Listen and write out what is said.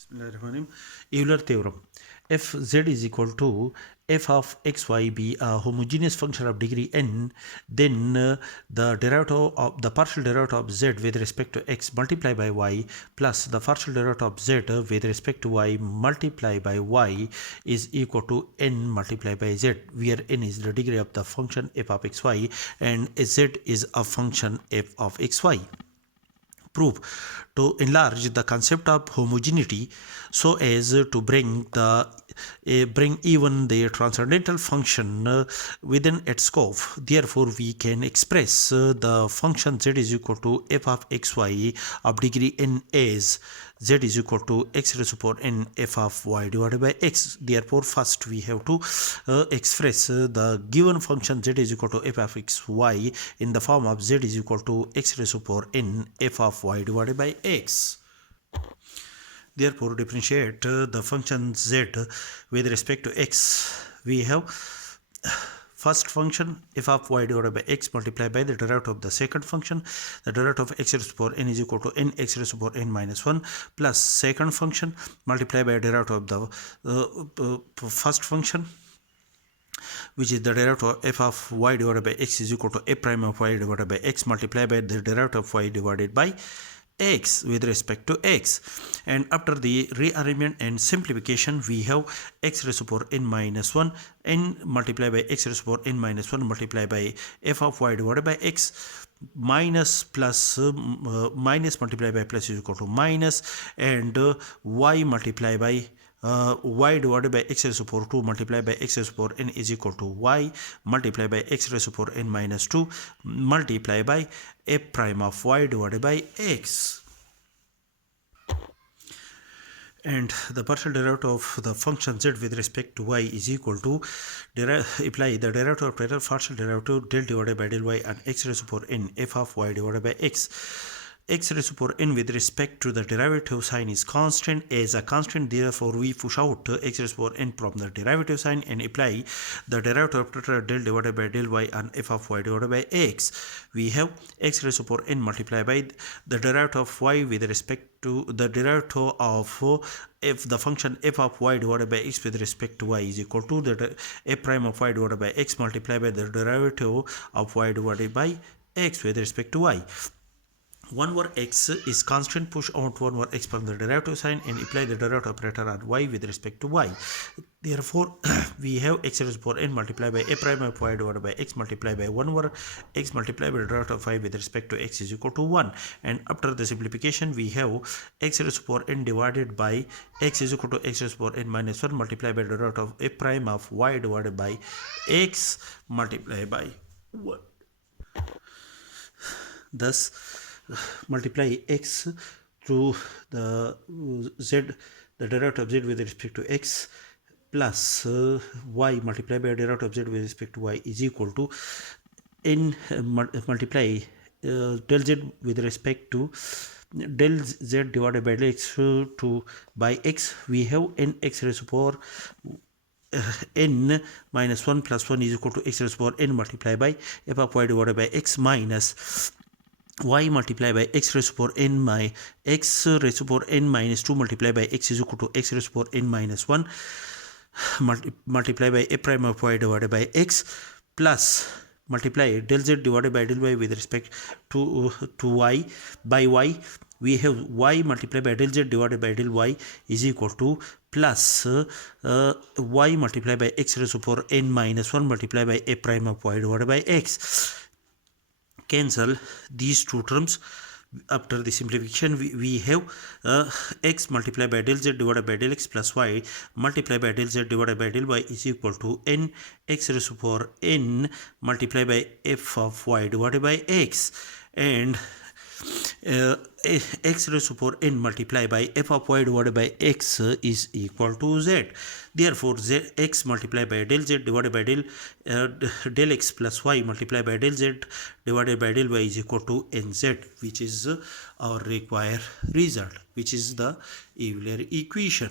Bismillahirrahmanirrahim. Euler theorem. If z is equal to f of xy be a homogeneous function of degree n, then the derivative of the partial derivative of z with respect to x multiplied by y plus the partial derivative of z with respect to y multiplied by y is equal to n multiplied by z, where n is the degree of the function f of xy and z is a function f of xy. Prove to enlarge the concept of homogeneity so as to bring even the transcendental function within its scope. Therefore, we can express the function z is equal to f of xy of degree n as z is equal to x raised to power n f of y divided by x. Therefore, first we have to express the given function z is equal to f of xy in the form of z is equal to x raised to power n f of y divided by x. Therefore, differentiate the function z with respect to x. We have first function f of y divided by x multiplied by the derivative of the second function. The derivative of x raised to power n is equal to n x raised to power n minus 1 plus second function multiplied by derivative of the first function, which is the derivative of f of y divided by x is equal to f prime of y divided by x multiplied by the derivative of y divided by x with respect to x. And after the rearrangement and simplification, we have x raised to power n minus 1 n multiplied by x raised to power n minus 1 multiplied by f of y divided by x minus plus minus multiplied by plus is equal to minus, and y multiplied by y divided by x raised to power 2 multiplied by x raised to power n is equal to y multiplied by x raised to power n minus 2 multiplied by f prime of y divided by x. And the partial derivative of the function z with respect to y is equal to apply the derivative of partial derivative del divided by del y and x raised to power n f of y divided by x. X raised to power n with respect to the derivative sign is constant as a constant. Therefore, we push out x raised to power n from the derivative sign and apply the derivative of del divided by del y and f of y divided by x. We have x raised to power n multiplied by the derivative of y with respect to the derivative of if the function f of y divided by x with respect to y is equal to the f prime of y divided by x multiplied by the derivative of y divided by x with respect to y. 1 over x is constant, push out 1 over x from the derivative sign and apply the derivative operator on y with respect to y. Therefore, we have x raised to power n multiplied by a prime of y divided by x multiplied by 1 over x multiplied by the derivative of y with respect to x is equal to 1. And after the simplification, we have x raised to power n divided by x is equal to x raised to power n minus 1 multiplied by the derivative of a prime of y divided by x multiplied by 1. Thus, multiply x through the z, the derivative of z with respect to x plus y multiplied by derivative of z with respect to y is equal to n multiply del z with respect to del z divided by del x to by x. We have n x raised to power n minus 1 plus 1 is equal to x raised to power n multiplied by f of y divided by x minus y multiplied by x raised to power n my x raised to power n minus 2 multiplied by x is equal to x raised to power n minus 1 multiplied by a prime of y divided by x plus multiply del z divided by del y with respect to y by y. We have y multiplied by del z divided by del y is equal to plus y multiplied by x raised to power n minus 1 multiplied by a prime of y divided by x. Cancel these two terms. After the simplification, we have x multiplied by del z divided by del x plus y multiplied by del z divided by del y is equal to n x raised to power n multiplied by f of y divided by x, and x raised to power n multiplied by f of y divided by x is equal to z. Therefore, x multiplied by del z divided by del x plus y multiplied by del z divided by del y is equal to nz, which is our required result, which is the Euler equation.